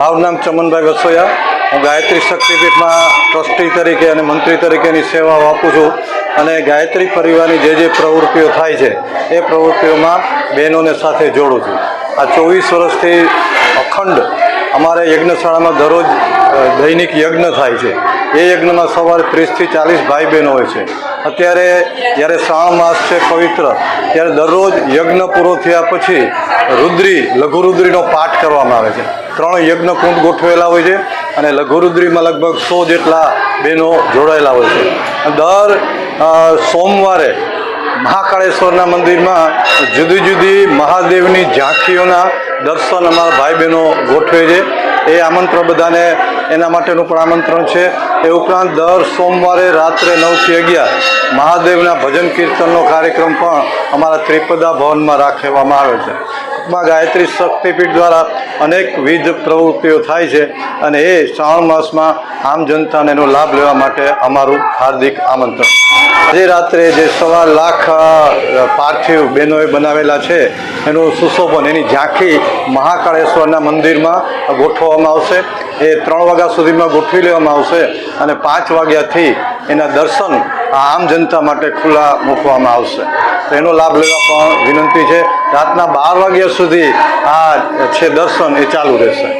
મારું નામ ચમનભાઈ વસોયા. હું ગાયત્રી શક્તિપીઠમાં ટ્રસ્ટી તરીકે અને મંત્રી તરીકેની સેવાઓ આપું છું અને ગાયત્રી પરિવારની જે પ્રવૃત્તિઓ થાય છે એ પ્રવૃત્તિઓમાં બહેનોને સાથે જોડું છું. આ 24 વર્ષથી અખંડ અમારે યજ્ઞશાળામાં દરરોજ દૈનિક યજ્ઞ થાય છે. એ યજ્ઞમાં સવારે 30થી 40 ભાઈ બહેનો હોય છે. અત્યારે જ્યારે શ્રાવણ માસ છે પવિત્ર, ત્યારે દરરોજ યજ્ઞ પૂરો થયા પછી લઘુરુદ્રીનો પાઠ કરવામાં આવે છે. 3 યજ્ઞ કુંડ ગોઠવેલા હોય છે અને લઘુરુદ્રીમાં લગભગ 100 જેટલા બહેનો જોડાયેલા હોય છે. દર સોમવારે મહાકાળેશ્વરના મંદિરમાં જુદી જુદી મહાદેવની ઝાંખીઓના દર્શન અમારા ભાઈ બહેનો ગોઠવે છે. એ આમંત્રણ બધાને એના માટેનું પણ આમંત્રણ છે. એ ઉપરાંત દર સોમવારે રાત્રે 9 થી 11 મહાદેવના ભજન કીર્તનનો કાર્યક્રમ પણ અમારા ત્રિપદા ભવનમાં રાખવામાં આવે છે. ગાયત્રી શક્તિપીઠ દ્વારા અનેકવિધ પ્રવૃત્તિઓ થાય છે અને એ શ્રાવણ માસમાં આમ જનતાને એનો લાભ લેવા માટે અમારું હાર્દિક આમંત્રણ. આજે રાત્રે જે 1.25 લાખ પાર્થિવ બહેનોએ બનાવેલા છે એનું સુશોભન, એની ઝાંખી મહાકાળેશ્વરના મંદિરમાં ગોઠવવામાં આવશે. એ 3 વાગ્યા સુધીમાં ગોઠવી લેવામાં આવશે અને 5 વાગ્યાથી એના દર્શન આમ જનતા માટે ખુલ્લા મૂકવામાં આવશે. તો એનો લાભ લેવા પણ વિનંતી છે. રાતના 12 વાગ્યા સુધી આ છે દર્શન એ ચાલુ રહેશે.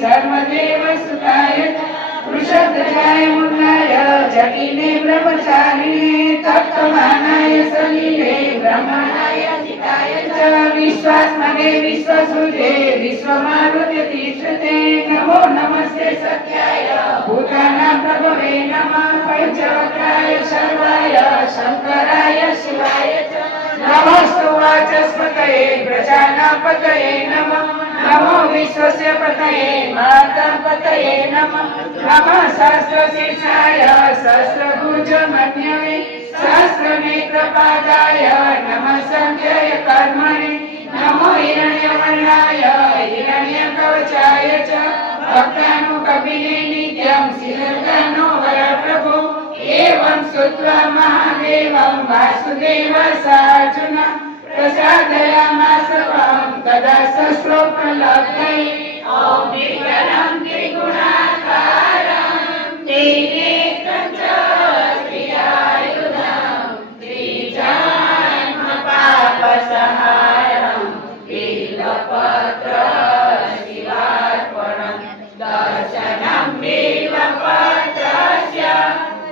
सर्वदेव सुताय वृषध्वजाय मुन्नाय जटिने ब्रह्मचारिणे तप्तमानाय सलिले ब्रह्मणाय विश्वात्मने विश्वसुते विश्वमारुतिश्रुते नमो नमस्ते सत्याय भूतानां प्रभवे नमः पञ्चवक्त्राय शर्वाय शङ्कराय शिवाय च नमस्तु वाचस्पतये प्रजानापतये नमः नमो विश्वस्य पतये मातापतये नमः नमः सहस्रशीर्षाय सहस्रभुजमन्यवे सहस्रनेत्रपादाय नमः सङ्ख्याय कर्मणे नमो हिरण्यवर्णाय हिरण्यकवचाय च भक्तानुकपिने नित्यं श्रीदुर्गानो वरप्रभो एवं श्रुत्वा महादेवं वासुदेव सार्जुन प्रसादयामास तं तदा सश्लोकलब्धये ॐ विकलं त्रिगुणाकारं त्रिनेत्रं च त्रियायुधं त्रिजन्मपापसंहारं बिल्वपत्र शिवार्पणं दर्शनं बिल्वपत्रस्य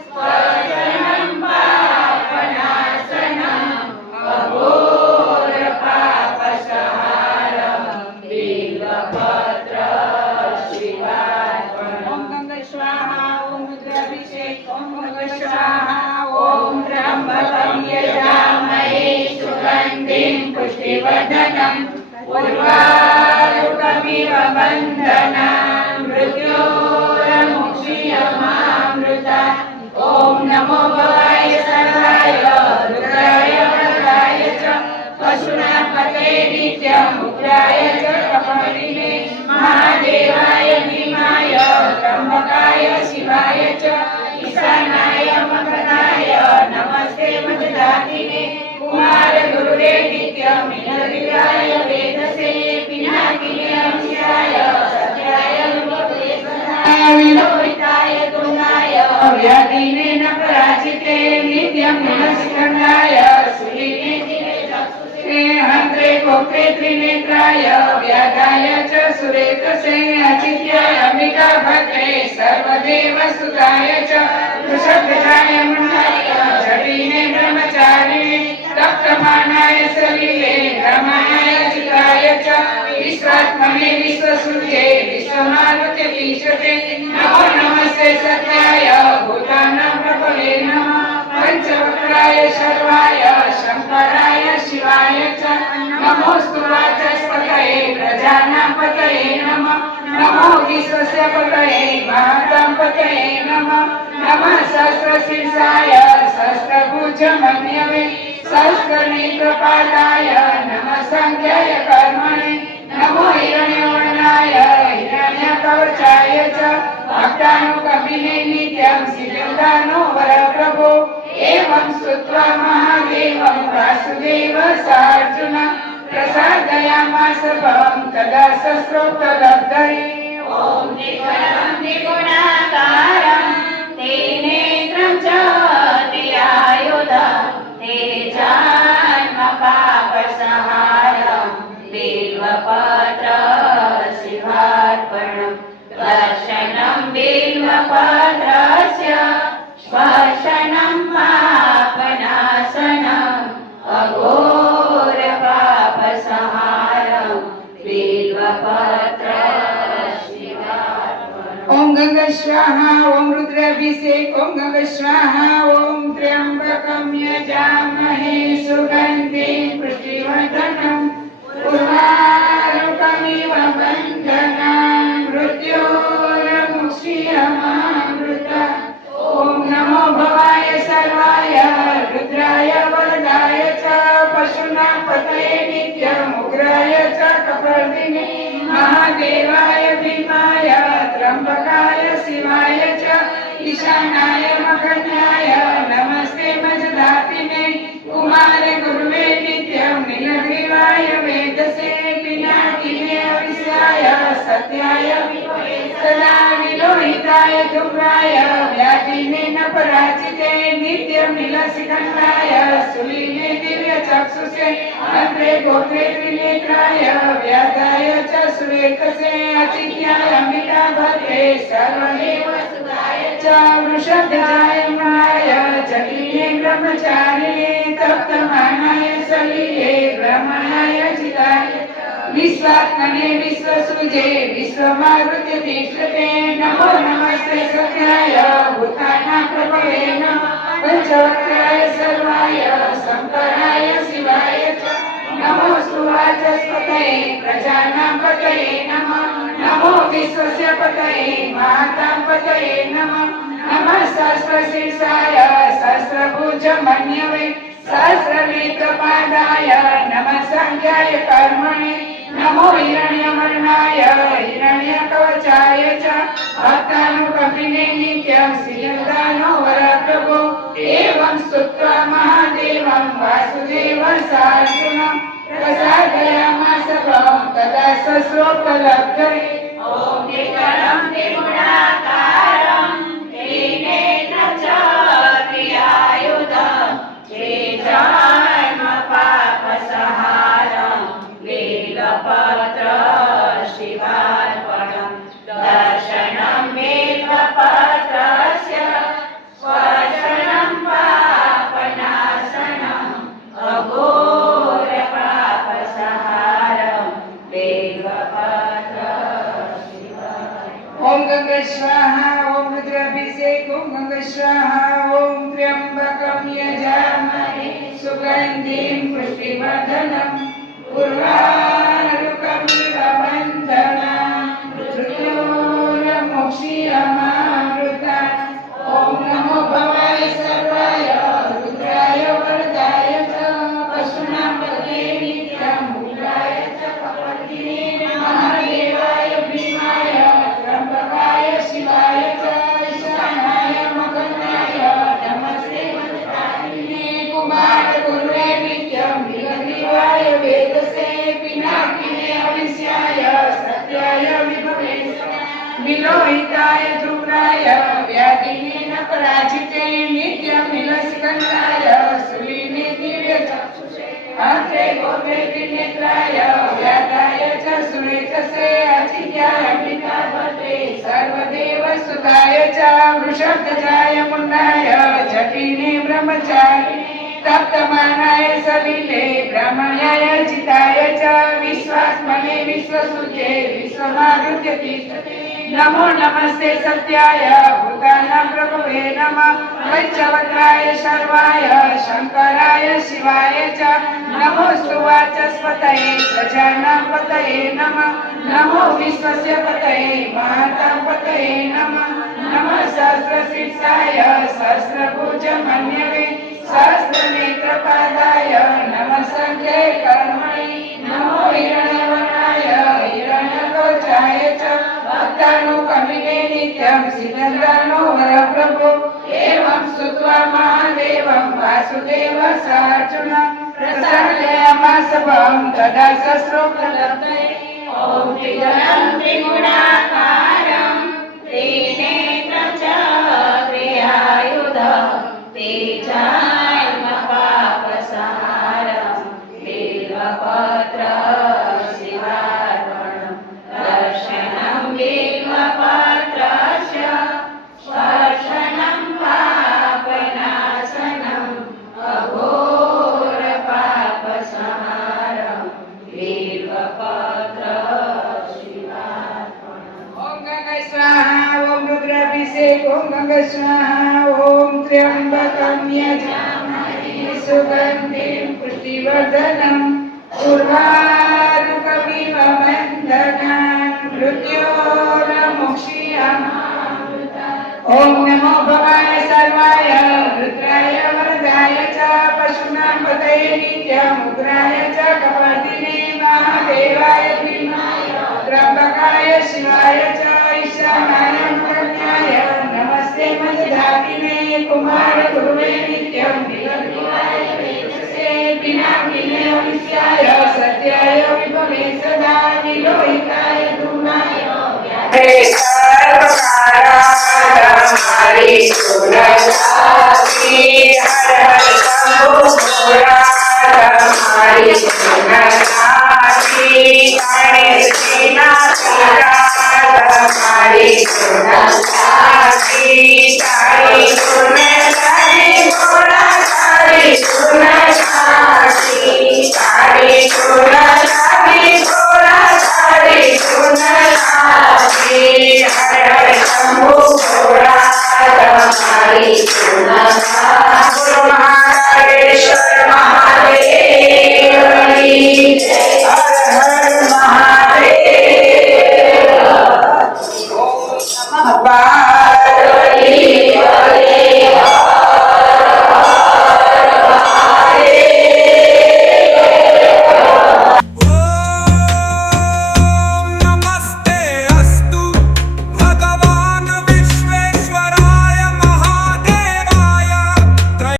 स्पर्शनं पापनाशनम् अघोरपापसंहारं बिल्वपत्र शिवार्पणम् ॐ गङ्गा स्वाहा ॐ रुद्राभिषेक ॐ गङ्गा स्वाहा ॐ त्र्यम्बकं यजामहे सुगन्धिं पुष्टिवर्धनम् उर्वारुकमिव बन्धनान् मृत्योर्मुक्षीयमामृता ॐ नमो भवाय सर्वाय रुद्राय वरदाय च पशूनां पतये नित्यम् उग्राय च कपालिने महादेवाय भीमाय त्र्यम्बकाय शिवाय च ईशानाय मकराय नमस्ते मजदातिने कुमार गुरुरे नित्यं नीलगिराय वेदसे पिनाकिने अंशाय सत्याय विलोहिताय तुंगाय व्याधिने न पराजिते नित्यं निलस्कन्धाय सुलीने दिवे चक्षुषे हन्त्रे गोप्त्रे त्रिनेत्राय व्याधाय च सुरेतसे अचित्याय अंबिका भद्रे सर्वदेव सुताय च वृषभजाय मृणाय जटिने ब्रह्मचारिणे तप्तमानाय सलिले रमाय चिताय च विश्वात्मने विश्वसुते विश्वमारुतिश्रुते नमो नमस्ते सत्याय भूतानां प्रभवे नमः पञ्चवक्त्राय शर्वाय शङ्कराय शिवाय च नमोऽस्तु वाचस्पतये प्रजानां पतये नमः नमो विश्वस्य पतये महतां पतये नमः नमः सहस्रशीर्षाय सहस्रभुजमन्यवे सहस्रनेत्रपादाय नमः सङ्ख्याय कर्मणे नमो हिरण्यवर्णाय हिरण्यकवचाय च भक्तानुकपिने नित्यं श्रीदुर्गानो वरप्रभो एवं श्रुत्वा महादेवं वासुदेव सार्जुन प्रसादयामास तं तदा सश्लोकलब्धये ॐ निखिलं त्रिगुणाकारं त्रिनेत्रं च त्रियायुधं त्रिजन्मपापसंहारं बिल्वपत्र शिवार्पणं दर्शनं बिल्वपत्रस्य स्पर्शनं पापनाशनम् अघोरपापसंहारं बिल्वपत्र शिवार्पणम् ॐ गङ्गा स्वाहा ॐ रुद्राभिषेक ॐ गङ्गा स्वाहा ॐ त्र्यम्बकं यजामहे सुगन्धिं पुष्टिवर्धनम् उर्वारुकमिव बन्धनान् मृत्योर्मुक्षीयमामृता ॐ नमो भवाय सर्वाय रुद्राय वरदाय च पशूनां पतये नित्यम् उग्राय च कपर्दिने महादेवाय भीमाय त्र्यम्बकाय शिवाय च ईशानाय मकन्याय नमस्ते मजदातिने कुमार गुरुवे नित्यं नीलग्रीवाय वेदसे पिनाकिने विषयाय सत्याय सदा विलोहिताय धूम्राय व्याधिने न पराजिते नित्यं नीलशिखण्डाय सुलीने दिव्य चक्षुषे हन्त्रे गोत्रे त्रिनेत्राय व्याधाय च सुरेतसे अचित्याय अंबिका भद्रे सर्वदेव सुताय च वृषभजाय मृणाय जटिने ब्रह्मचारिणे तप्तमानाय सलिले બ્રહ્મણાય ચિતાય વિશ્વાત્મને વિશ્વસૃજે વિશ્વમાવૃત્ય તિષ્ઠતે નમો નમસ્તે સત્યાય ભૂતાના પ્રભવે નમઃ પંચવક્રાય સર્વાય શંકરાય શિવાય ચ નમો સુવાચસ્પતये પ્રજાનાં પતये નમઃ નમો વિશ્વસ્ય પતये મહાતાં પતये નમઃ નમઃ સહસ્રશીર્ષાય સહસ્રભુજમન્યવે સહસ્રનેત્રપાદાય નમઃ સંખ્યાય કર્મણે નમો હિરણ્યવર્ણાય હિરણ્યકવચાય ચ ભક્તાનુકંપિને નિત્યં શ્રીયંતાનો વરપ્રભો એવં સ્તુત્વા મહાદેવં વાસુદેવં સાર્જુનં પ્રસાદયામાસ ભવં તદા સસ્રોપલબ્ધये ઓમ નિકરં ત્રિગુણાકારં ત્રિનેત્રં ચ ક્રિયાયુધં ત્રિજન્મ પાપસહારં બેલપત્ર શિવાર્પણં દર્શनं બેલપત્રસ્ય સ્પર્શनं પાપનાશનम् અઘોરપાપસહારં બેલપત્ર ઓમ ગંગા સ્વાહા ઓમ રુદ્રાભિષેક ઓમ ગંગા સ્વાહા ઓમ ત્ર્યંબકં યજામહે સુગંધિં પુષ્ટિવર્ધનં ઉર્વારુકમિવ બંધનાં મૃત્યોર્મોક્ષીયમામૃતાં ઓમ નમો ભવાય સર્વાય રુદ્રાય વરદાય ચ પશુનાં પતયે નિત્યં ઉગ્રાય ચ કપર્દિને મહાદેવાય ભીમાય ત્રંબકાય શિવાય ચ ઈશાનાય મકરનાય નમસ્તે વનસ્પતિને કુમાર ગુરુવે નિત્યં વિગતિવાય વેદસે પિનાકિને અવિષ્યાય સત્યાય વિભવે વિલોહિતાય ધ્રુવરાય વ્યાધિને ન પરાજિતે નિત્યં નિલસ્કંદાય શૂલિને દિવ્ય ચક્ષુષે અંત્રે ગોત્રે ત્રિનેત્રાય વ્યાધાય ચ સુરેતસે અચિત્યાય પિતા ભદ્રે સર્વદેવ સુતાય ચ વૃષભધજાય મુંડાય જટિને બ્રહ્મચારિણે તપ્તમાનાય સલિલે બ્રહ્મણ્યાય ચિતાય ચ વિશ્વાત્મને વિશ્વસૃજે વિશ્વમાવૃત્ય તિષ્ઠતે નમો નમસ્તે સત્યાય ભૂતાનાં પ્રભવે નમઃ પંચવક્રાય સર્વાય શંકરાય શિવાય ચ નમો સુવાચસ્પતયે પ્રજાનાં પતયે નમઃ નમો વિશ્વસ્ય પતયે મહાતાં પતયે નમઃ નમઃ સહસ્રશીર્ષાય સહસ્રભુજમન્યવે સહસ્રનેત્રપાદાય નમઃ સંખ્યે કર્મણે નમો હિરણ્યવર્ણાય હિરણ્યકવચાય ચ ભક્તાનુકંપિને નિત્યં શ્રીયંતાનો વરપ્રભો એવં સ્તુત્વા મહાદેવં વાસુદેવં સાર્જુનં પ્રસાદયામાસ ભવં તદા સસ્રોપલબ્ધये ઓમ ત્રિગુણં ત્રિગુણાકારં ત્રિનેત્રં ચ ક્રિયાયુધં તેજાય પાપસહારં બેલપત્ર શિવાર્પણં દર્શनं બેલપત્રસ્ય સ્પર્શनं પાપનાશનम् અઘોરપાપસહારં બેલપત્ર શિવાર્પણં ઓમ ગંગા સ્વાહા ઓમ રુદ્રાભિષેક ઓમ ગંગા સ્વાહા ઓમ ત્ર્યંબકં યજામહે સુગંધિં પુષ્ટિવર્ધનં ઉર્વારુકમિવ બંધનાन् મૃત્યોર્મોક્ષીયમામૃતાन् ઓમ નમો ભવાય સર્વાય રુદ્રાય વરદાય ચ પશુનાં પતયે નિત્યં ઉગ્રાય ચ કપર્દિને મહાદેવાય ભીમાય ત્રંબકાય શિવાય ચ ઈશાનાય મકરનાય નમસ્તે મજધાતિને કુમાર ગુરુવે નિત્યં વિગતિવાય વેદસે પિનાકિને અવિષ્યાય સત્યાય વિભવે સદા વિલોહિતાય ધૂમાય સર્વકારારી સુરસારી હર હર શંભુ મુરારી સુરસારી ગણેશના મારી સુરસારી તારી સુરસારી ગોળા તારી સુરસારી તારી લાગી ઘોડા ગાડી ધૂન લાગી હર હર શંભુ ઘોડા તમારી ધૂન લાગી બોલો મહાકાળેશ્વર મહાદેવની જય. હર હર મહાદેવ. ઓમ નમઃ